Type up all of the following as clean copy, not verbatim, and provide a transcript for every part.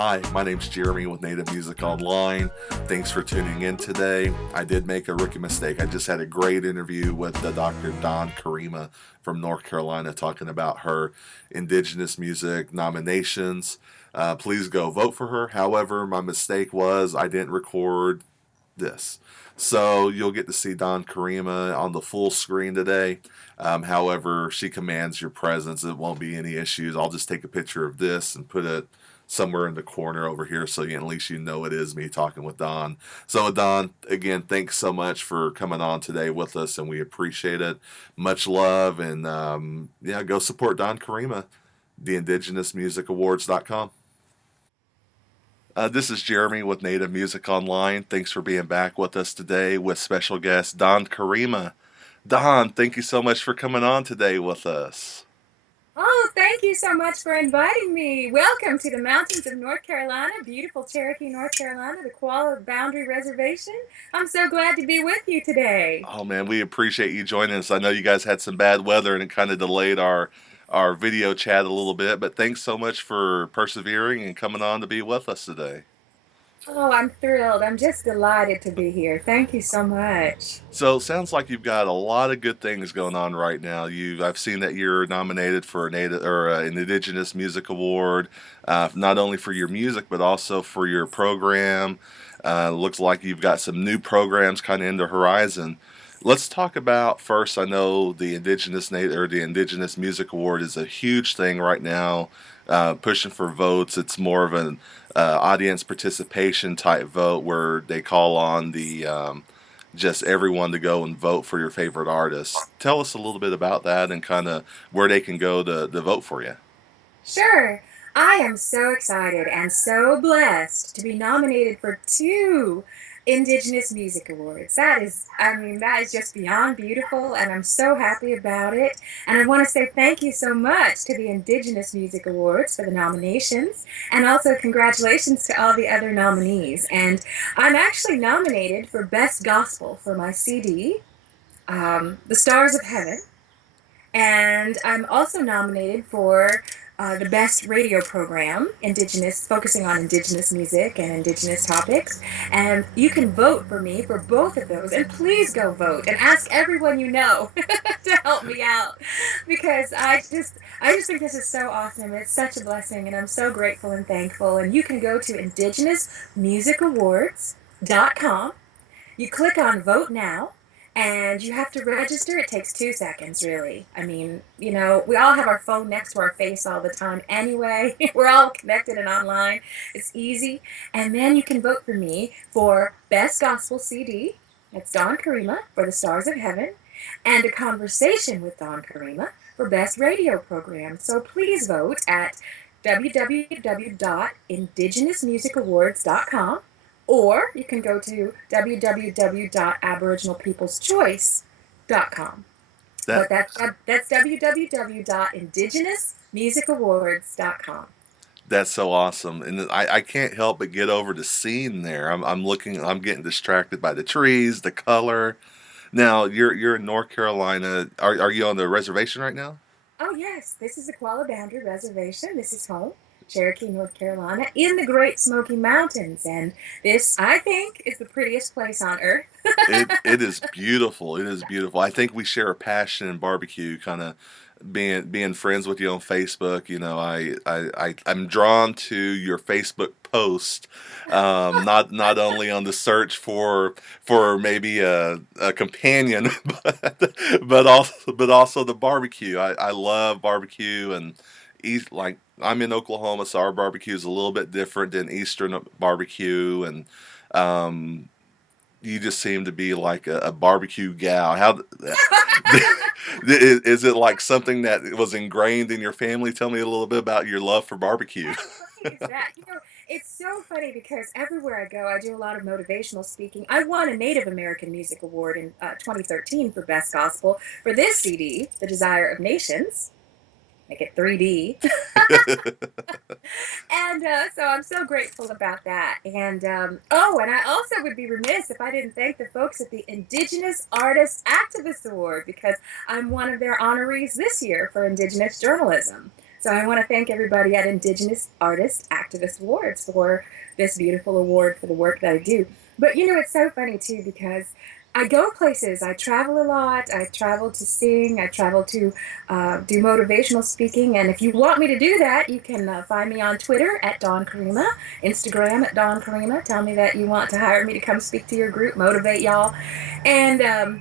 Hi, my name's Jeremy with Native Music Online. Thanks for tuning in today. I did make a rookie mistake. I just had a great interview with the Dr. Don Karima from North Carolina talking about her Indigenous music nominations. Please go vote for her. However, my mistake was I didn't record this. So you'll get to see Don Karima on the full screen today. However, she commands your presence. It won't be any issues. I'll just take a picture of this and put it somewhere in the corner over here so at least you know it is me talking with Don. So, Don, again, thanks so much for coming on today with us, and we appreciate it. Much love, and yeah, go support Don Karima, theindigenousmusicawards.com. This is Jeremy with Native Music Online. Thanks for being back with us today with special guest Don Karima. Don, thank you so much for coming on today with us. Oh, thank you so much for inviting me. Welcome to the mountains of North Carolina, beautiful Cherokee, North Carolina, the Koala Boundary Reservation. I'm so glad to be with you today. Oh man, we appreciate you joining us. I know you guys had some bad weather and it kind of delayed our video chat a little bit, but thanks so much for persevering and coming on to be with us today. Oh, I'm thrilled. I'm just delighted to be here. Thank you so much. So it sounds like you've got a lot of good things going on right now. I've seen that you're nominated for an Indigenous Music Award, not only for your music but also for your program. Looks like you've got some new programs kind of in the horizon. Let's talk about first. I know the Indigenous Music Award is a huge thing right now, pushing for votes. It's more of an audience participation type vote where they call on the just everyone to go and vote for your favorite artist. Tell us a little bit about that and kind of where they can go to vote for you. Sure. I am so excited and so blessed to be nominated for two Indigenous Music Awards. That is just beyond beautiful, and I'm so happy about it. And I want to say thank you so much to the Indigenous Music Awards for the nominations, and also congratulations to all the other nominees. And I'm actually nominated for Best Gospel for my CD, The Stars of Heaven. And I'm also nominated for the best radio program, focusing on Indigenous music and Indigenous topics. And you can vote for me for both of those. And please go vote and ask everyone you know to help me out, because I just think this is so awesome. It's such a blessing, and I'm so grateful and thankful. And you can go to IndigenousMusicAwards.com. You click on Vote Now, and you have to register. It takes 2 seconds, really. We all have our phone next to our face all the time anyway. We're all connected and online. It's easy. And then you can vote for me for Best Gospel CD. That's Don Karima for The Stars of Heaven, and A Conversation with Don Karima for Best Radio Program. So please vote at www.indigenousmusicawards.com, or you can go to www.aboriginalpeopleschoice.com. That But that's www.indigenousmusicawards.com. that's so awesome, and I can't help but get over the scene there. I'm looking. I'm getting distracted by the trees, the color. Now you're in North Carolina. Are you on the reservation right now? Oh, yes, this is the Koala Boundary Reservation. This is home, Cherokee, North Carolina, in the Great Smoky Mountains. And this, I think, is the prettiest place on earth. It is beautiful. It is beautiful. I think we share a passion in barbecue, kind of being friends with you on Facebook. I'm drawn to your Facebook post, not only on the search for maybe a companion, but also the barbecue. I love barbecue and east like. I'm in Oklahoma, so our barbecue is a little bit different than Eastern barbecue, and um, you just seem to be like a barbecue gal. How is it like something that was ingrained in your family? Tell me a little bit about your love for barbecue. How funny is that? It's so funny because everywhere I go, I do a lot of motivational speaking. I won a Native American Music Award in 2013 for Best Gospel for this CD, The Desire of Nations. Make it 3D. And so I'm so grateful about that. And I also would be remiss if I didn't thank the folks at the Indigenous Artist Activist Award, because I'm one of their honorees this year for Indigenous journalism. So I want to thank everybody at Indigenous Artist Activist Awards for this beautiful award for the work that I do. But you know, it's so funny too because I go places. I travel a lot. I travel to sing. I travel to do motivational speaking. And if you want me to do that, you can find me on Twitter at Dawn Karima, Instagram at Dawn Karima. Tell me that you want to hire me to come speak to your group, motivate y'all. And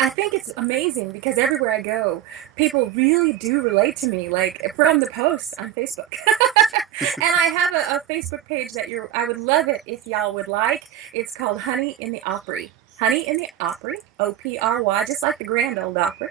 I think it's amazing because everywhere I go, people really do relate to me, like from the posts on Facebook. And I have a Facebook page that I would love it if y'all would like. It's called Honey in the Opry. Honey in the Opry, Opry, just like the Grand Ole Opry,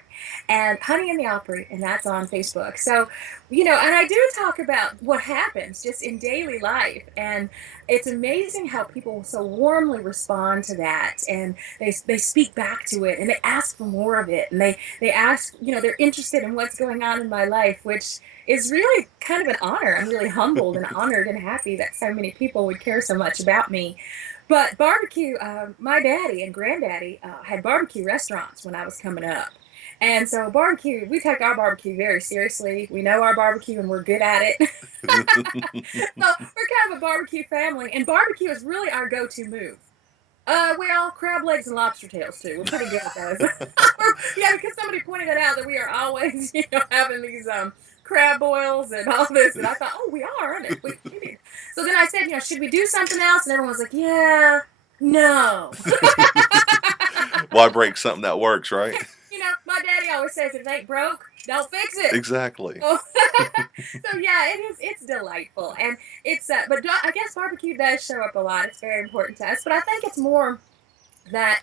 and Honey in the Opry, and that's on Facebook. So, you know, and I do talk about what happens just in daily life, and it's amazing how people so warmly respond to that, and they speak back to it, and they ask for more of it, and they ask, you know, they're interested in what's going on in my life, which is really kind of an honor. I'm really humbled and honored and happy that so many people would care so much about me. But barbecue, my daddy and granddaddy had barbecue restaurants when I was coming up. And so barbecue, we take our barbecue very seriously. We know our barbecue and we're good at it. So we're kind of a barbecue family, and barbecue is really our go-to move. Well, crab legs and lobster tails too. We're pretty good at those. Yeah, because somebody pointed that out that we are always, you know, having these crab boils and all this, and I thought, oh, we are, aren't it? We do. So then I said, you know, should we do something else? And everyone was like, yeah, no. Why break something that works, right? You know, my daddy always says, if it ain't broke, don't fix it. Exactly. So, so yeah, it is. It's delightful, and it's. But I guess barbecue does show up a lot. It's very important to us, but I think it's more that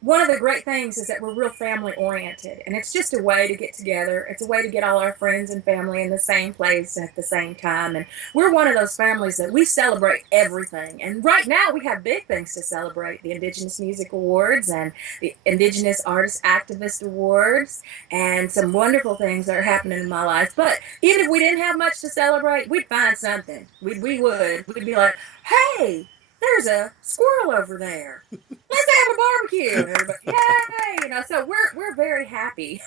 one of the great things is that we're real family oriented, and it's just a way to get together. It's a way to get all our friends and family in the same place at the same time. And we're one of those families that we celebrate everything. And right now we have big things to celebrate: the Indigenous Music Awards and the Indigenous Artist Activist Awards, and some wonderful things that are happening in my life. But even if we didn't have much to celebrate, we'd find something. We would. We'd be like, hey, there's a squirrel over there, let's have a barbecue. And everybody, yay! You know, so we're very happy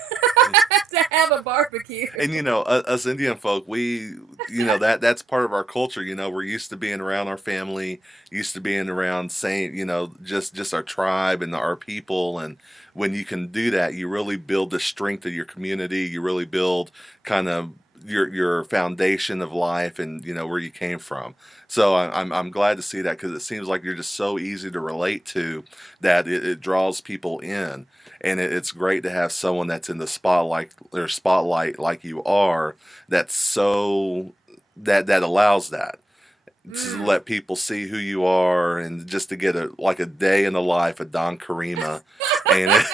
to have a barbecue. And you know, us Indian folk, we, you know, that's part of our culture. You know, we're used to being around our family, used to being around saying, you know, just our tribe and our people. And when you can do that, you really build the strength of your community. You really build kind of your foundation of life, and you know where you came from. So I'm glad to see that, because it seems like you're just so easy to relate to that it draws people in. And it's great to have someone that's in the spotlight like you are, that's so that allows that to Mm. let people see who you are, and just to get a day in the life of Don Karima. And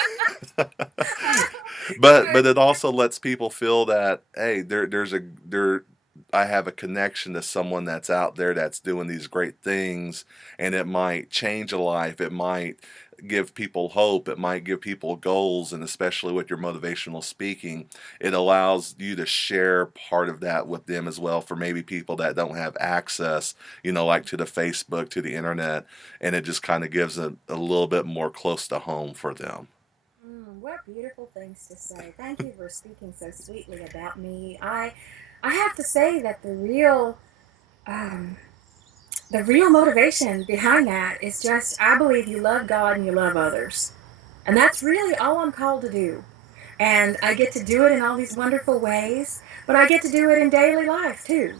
but it also lets people feel that, hey, there I have a connection to someone that's out there that's doing these great things, and it might change a life. It might give people hope. It might give people goals, and especially with your motivational speaking, it allows you to share part of that with them as well, for maybe people that don't have access, you know, like to the Facebook, to the internet, and it just kind of gives a little bit more close to home for them. What beautiful things to say. Thank you for speaking so sweetly about me. I have to say that um, the real motivation behind that is just I believe you love God and you love others, and that's really all I'm called to do. And I get to do it in all these wonderful ways, but I get to do it in daily life too.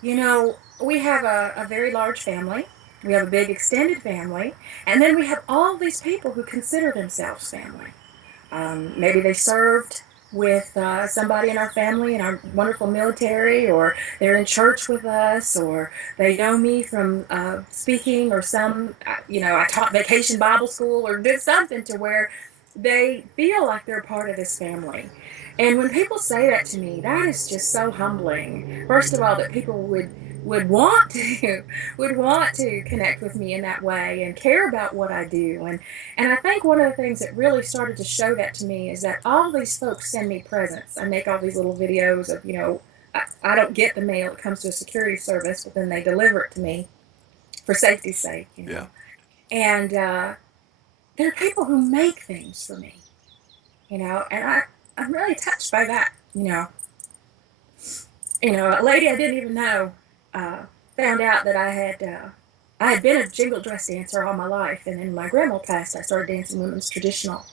You know, we have a very large family, we have a big extended family, and then we have all these people who consider themselves family. Maybe they served with somebody in our family in our wonderful military, or they're in church with us, or they know me from speaking, or you know, I taught vacation Bible school or did something to where they feel like they're part of this family. And when people say that to me, that is just so humbling. First of all, that people would want to would want to connect with me in that way and care about what I do. And I think one of the things that really started to show that to me is that all these folks send me presents. I make all these little videos of, you know, I don't get the mail, it comes to a security service, but then they deliver it to me for safety's sake, you Yeah. know. And there are people who make things for me, you know, and I'm really touched by that, you know. A lady I didn't even know uh, found out that I had been a jingle dress dancer all my life, and then my grandma passed. I started dancing women's traditional,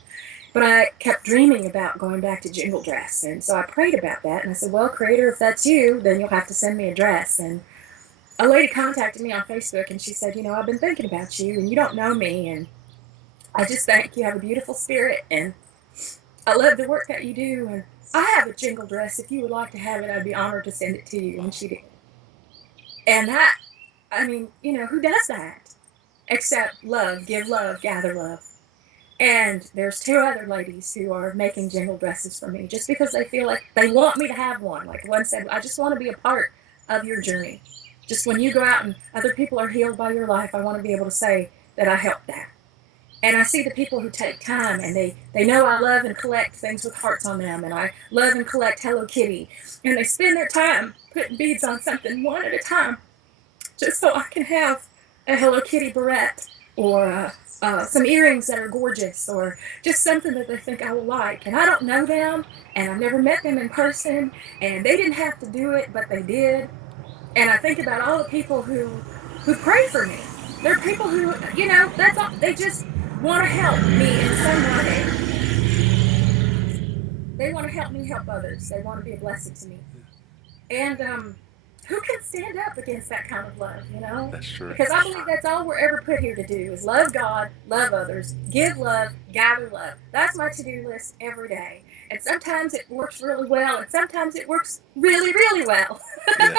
but I kept dreaming about going back to jingle dress, and so I prayed about that, and I said, "Well, Creator, if that's you, then you'll have to send me a dress." And a lady contacted me on Facebook, and she said, "I've been thinking about you, and you don't know me, and I just think you have a beautiful spirit, and I love the work that you do, and I have a jingle dress. If you would like to have it, I'd be honored to send it to you." And she did. And that, I mean, who does that? Except love, give love, gather love. And there's two other ladies who are making jingle dresses for me just because they feel like they want me to have one. Like one said, "I just want to be a part of your journey. Just when you go out and other people are healed by your life, I want to be able to say that I helped that." And I see the people who take time and they know I love and collect things with hearts on them, and I love and collect Hello Kitty, and they spend their time putting beads on something one at a time just so I can have a Hello Kitty barrette or some earrings that are gorgeous or just something that they think I will like. And I don't know them, and I've never met them in person, and they didn't have to do it, but they did. And I think about all the people who pray for me. They're people who, that's all, they just want to help me in some way. They want to help me help others. They want to be a blessing to me. And who can stand up against that kind of love, That's true. Because I believe that's all we're ever put here to do is love God, love others, give love, gather love. That's my to-do list every day. And sometimes it works really well, and sometimes it works really, really well. Yeah.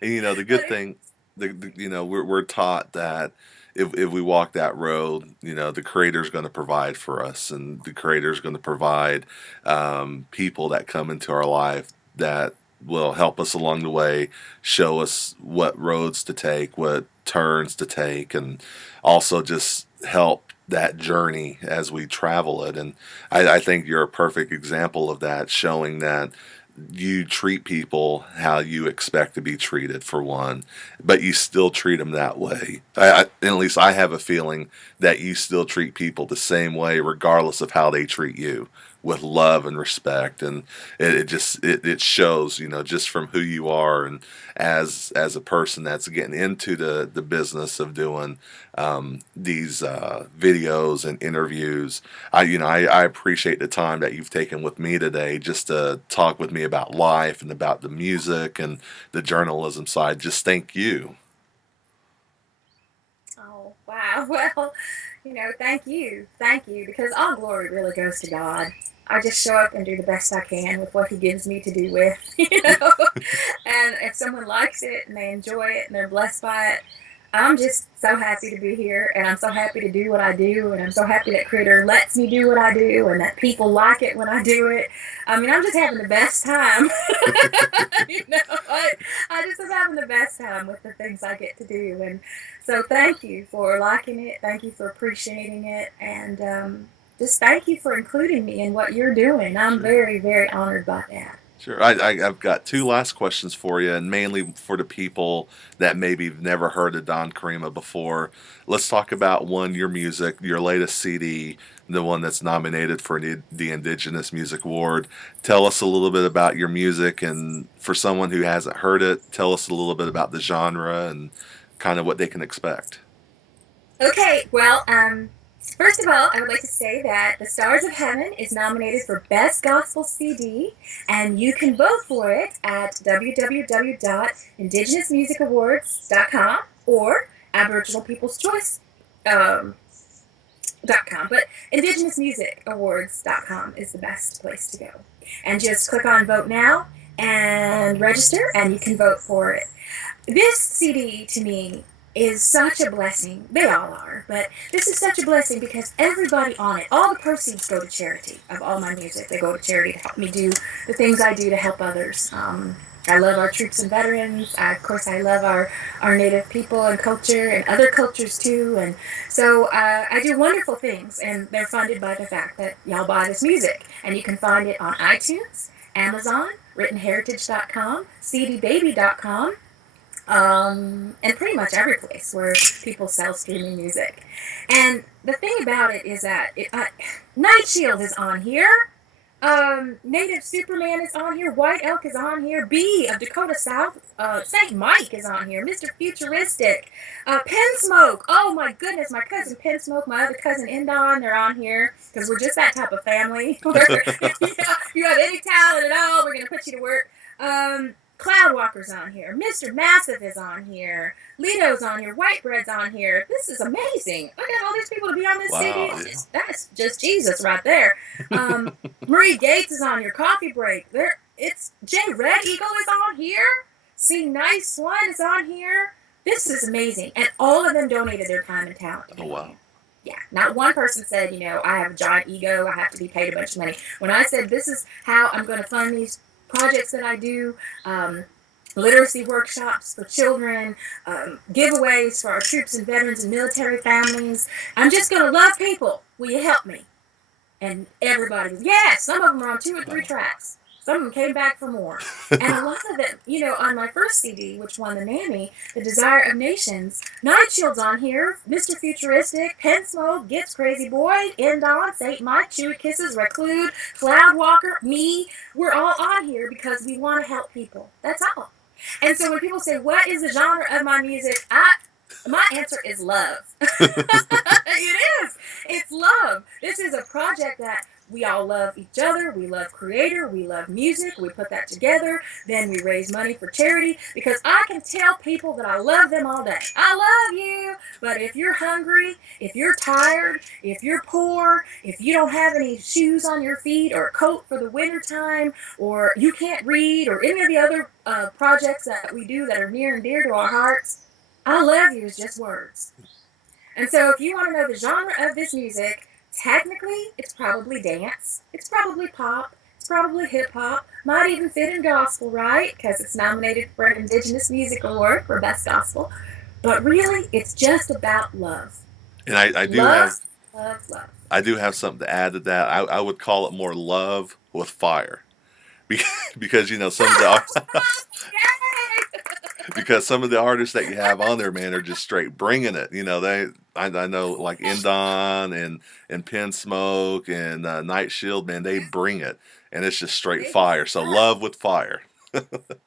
And the But good thing, we're taught that if we walk that road, the Creator's going to provide for us, and the Creator's going to provide people that come into our life that will help us along the way, show us what roads to take, what turns to take, and also just help that journey as we travel it. And I think you're a perfect example of that, showing that you treat people how you expect to be treated, for one, but you still treat them that way. At least I have a feeling that you still treat people the same way regardless of how they treat you, with love and respect. And it shows, just from who you are, and as a person that's getting into the business of doing these videos and interviews. I appreciate the time that you've taken with me today just to talk with me about life and about the music and the journalism side. Just thank you. oh, wow. Well, thank you, because all glory really goes to God. I just show up and do the best I can with what He gives me to do with, And if someone likes it and they enjoy it and they're blessed by it, I'm just so happy to be here, and I'm so happy to do what I do, and I'm so happy that Creator lets me do what I do, and that people like it when I do it. I mean, I'm just having the best time. you know, I, I just am having the best time with the things I get to do, and so thank you for liking it, thank you for appreciating it, and just thank you for including me in what you're doing. I'm Sure. very, very honored by that. Sure. I've got two last questions for you, and mainly for the people that maybe have never heard of Don Karima before. Let's talk about one, your music, your latest CD, the one that's nominated for the Indigenous Music Award. Tell us a little bit about your music, and for someone who hasn't heard it, tell us a little bit about the genre and kind of what they can expect. Okay, well, first of all, I would like to say that The Stars of Heaven is nominated for Best Gospel CD, and you can vote for it at www.indigenousmusicawards.com or Aboriginal People's Choice. Um, .com, but indigenousmusicawards.com is the best place to go. And just click on Vote Now and register, and you can vote for it. This CD to me is such a blessing. They all are, but this is such a blessing because everybody on it, all the proceeds go to charity of all my music. They go to charity to help me do the things I do to help others. I love our troops and veterans. Of course, I love our native people and culture and other cultures too. And so I do wonderful things, and they're funded by the fact that y'all buy this music. And you can find it on iTunes, Amazon, writtenheritage.com, cdbaby.com, and pretty much every place where people sell streaming music. And the thing about it is that Night Shield is on here, Native Superman is on here. White Elk is on here. B of Dakota South. Saint Mike is on here. Mr. Futuristic. Smoke. Oh my goodness, my cousin Smoke, my other cousin Indon, they're on here because we're just that type of family. Where you have any talent at all, we're gonna put you to work. Cloudwalker's on here. Mr. Massive is on here. Lito's on here. Whitebread's on here. This is amazing. I got all these people to be on this CD. Wow, yeah. That's just Jesus right there. Um, Marie Gates is on your coffee break. There, it's Jay Red Eagle is on here. See, Nice One is on here. This is amazing, and all of them donated their time and talent to Oh, be on wow. here. Yeah, not one person said, I have a giant ego. I have to be paid a bunch of money. When I said this is how I'm going to fund these projects that I do, um, literacy workshops for children, giveaways for our troops and veterans and military families. I'm just going to love people. Will you help me? And everybody was, yeah, some of them were on 2 or 3 tracks. Some of them came back for more. And a lot of them, on my first CD, which won the Nanny, The Desire of Nations, Nightshield's on here, Mr. Futuristic, Smoke, Gets Crazy Boy, Endon, Saint Mike, Chewy Kisses, Reclude, Cloudwalker, me. We're all on here because we want to help people. That's all. And so when people say, what is the genre of my music? My answer is love. It is. It's love. This is a project that we all love each other. We love creator. We love music. We put that together. Then we raise money for charity because I can tell people that I love them all day. I love you. But if you're hungry, if you're tired, if you're poor, if you don't have any shoes on your feet or a coat for the winter time, or you can't read, or any of the other projects that we do that are near and dear to our hearts, I love you is just words. And so, if you want to know the genre of this music, technically, it's probably dance, it's probably pop, it's probably hip hop, might even fit in gospel, right? Because it's nominated for an Indigenous Music Award for Best Gospel. But really, it's just about love. And I do Love, have love, love. I do have something to add to that. I would call it more love with fire. Because some of the because some of the artists that you have on there, man, are just straight bringing it. I know like Indon and Pen Smoke and Night Shield, man, they bring it, and it's just straight They just fire. So love with fire.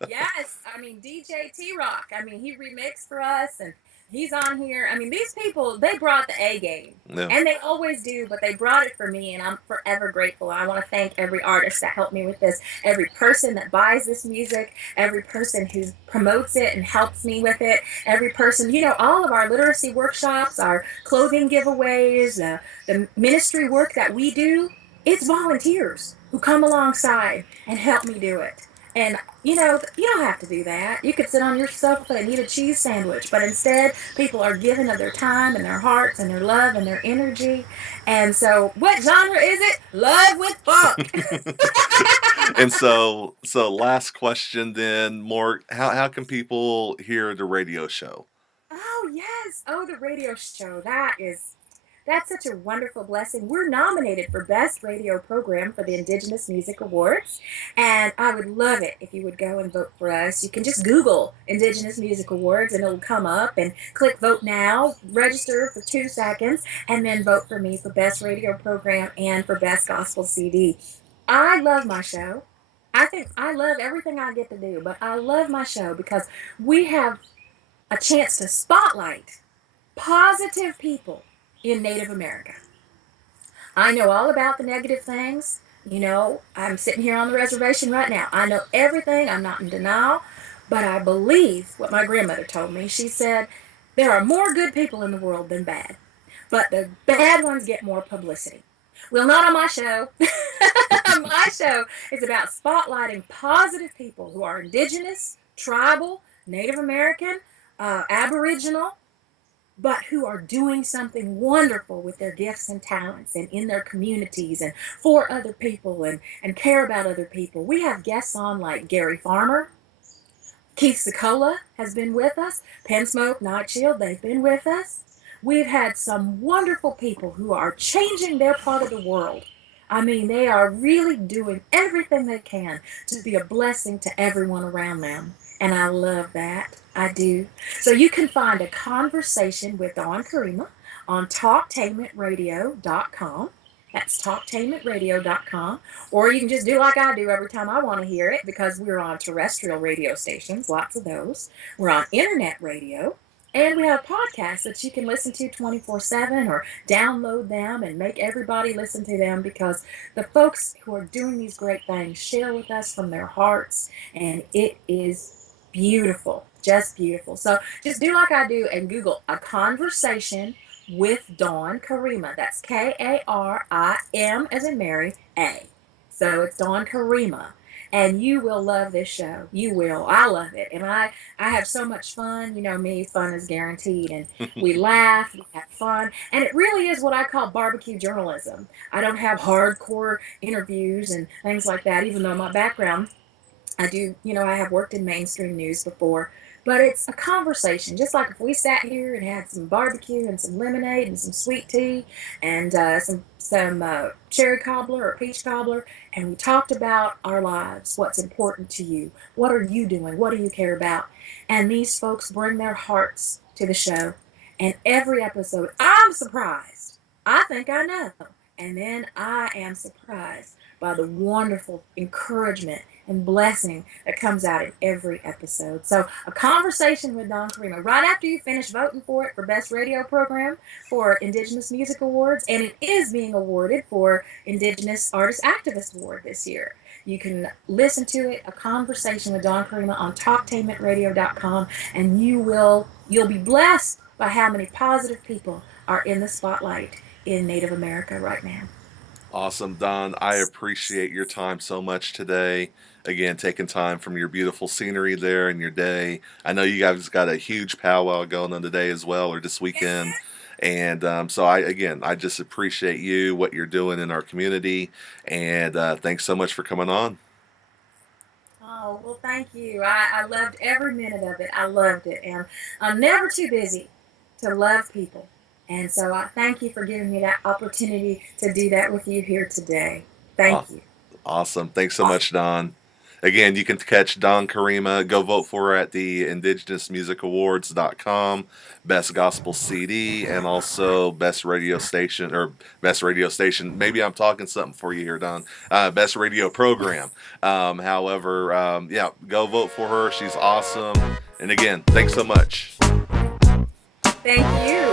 Yes, I mean DJ T Rock. I mean he remixed for us, and he's on here. I mean these people they brought the A game, Yeah. and they always do. But they brought it for me, and I'm forever grateful. I want to thank every artist that helped me with this, every person that buys this music, every person who promotes it and helps me with it, every person. All of our literacy workshops, our clothing giveaways, the ministry work that we do. It's volunteers who come alongside and help me do it. And you don't have to do that. You could sit on your sofa and eat a cheese sandwich, but instead, people are giving of their time and their hearts and their love and their energy. And so, what genre is it? Love with funk. And so last question then, more how can people hear the radio show? Oh, yes. Oh, the radio show. That's such a wonderful blessing. We're nominated for Best Radio Program for the Indigenous Music Awards, and I would love it if you would go and vote for us. You can just Google Indigenous Music Awards and it'll come up, and click Vote Now, register for 2 seconds, and then vote for me for Best Radio Program and for Best Gospel CD. I love my show. I think I love everything I get to do, but I love my show because we have a chance to spotlight positive people in Native America. I know all about the negative things. I'm sitting here on the reservation right now. I know everything. I'm not in denial. But I believe what my grandmother told me. She said, there are more good people in the world than bad. But the bad ones get more publicity. Well, not on my show. My show is about spotlighting positive people who are indigenous, tribal, Native American, Aboriginal, but who are doing something wonderful with their gifts and talents and in their communities and for other people and care about other people. We have guests on like Gary Farmer, Keith Sicola has been with us, Pensmoke, Nightshield, they've been with us. We've had some wonderful people who are changing their part of the world. I mean, they are really doing everything they can to be a blessing to everyone around them. And I love that. I do. So you can find a conversation with Dawn Karima on talktainmentradio.com. That's talktainmentradio.com. Or you can just do like I do every time I want to hear it, because we're on terrestrial radio stations, lots of those. We're on internet radio. And we have podcasts that you can listen to 24/7, or download them and make everybody listen to them, because the folks who are doing these great things share with us from their hearts, and it is beautiful, just beautiful. So just do like I do and Google A Conversation with Dawn Karima. That's Karim as in Mary, A. So it's Dawn Karima. And you will love this show. You will. I love it. And I have so much fun. You know me, fun is guaranteed. And we laugh, we have fun. And it really is what I call barbecue journalism. I don't have hardcore interviews and things like that, even though my background, I do, I have worked in mainstream news before, but it's a conversation. Just like if we sat here and had some barbecue and some lemonade and some sweet tea and some cherry cobbler or peach cobbler, and we talked about our lives, what's important to you, what are you doing, what do you care about, and these folks bring their hearts to the show. And every episode, I'm surprised. I think I know, and then I am surprised by the wonderful encouragement and blessing that comes out in every episode. So, A Conversation with Don Karima, right after you finish voting for it for Best Radio Program for Indigenous Music Awards, and it is being awarded for Indigenous Artist Activist Award this year. You can listen to it, A Conversation with Don Karima, on talktainmentradio.com, and you'll be blessed by how many positive people are in the spotlight in Native America right now. Awesome, Don. I appreciate your time so much today. Again, taking time from your beautiful scenery there in your day. I know you guys got a huge powwow going on today as well, or this weekend. And so I just appreciate you, what you're doing in our community. And thanks so much for coming on. Oh, well, thank you. I loved every minute of it. I loved it. And I'm never too busy to love people. And so I thank you for giving me that opportunity to do that with you here today. Aw- Thank you. Awesome. Thanks so much, Don. Again, you can catch Don Karima. Go vote for her at the indigenousmusicawards.com. Best Gospel CD, and also Best Radio Station. Maybe I'm talking something for you here, Don. Best Radio Program. Yeah, go vote for her. She's awesome. And again, thanks so much. Thank you.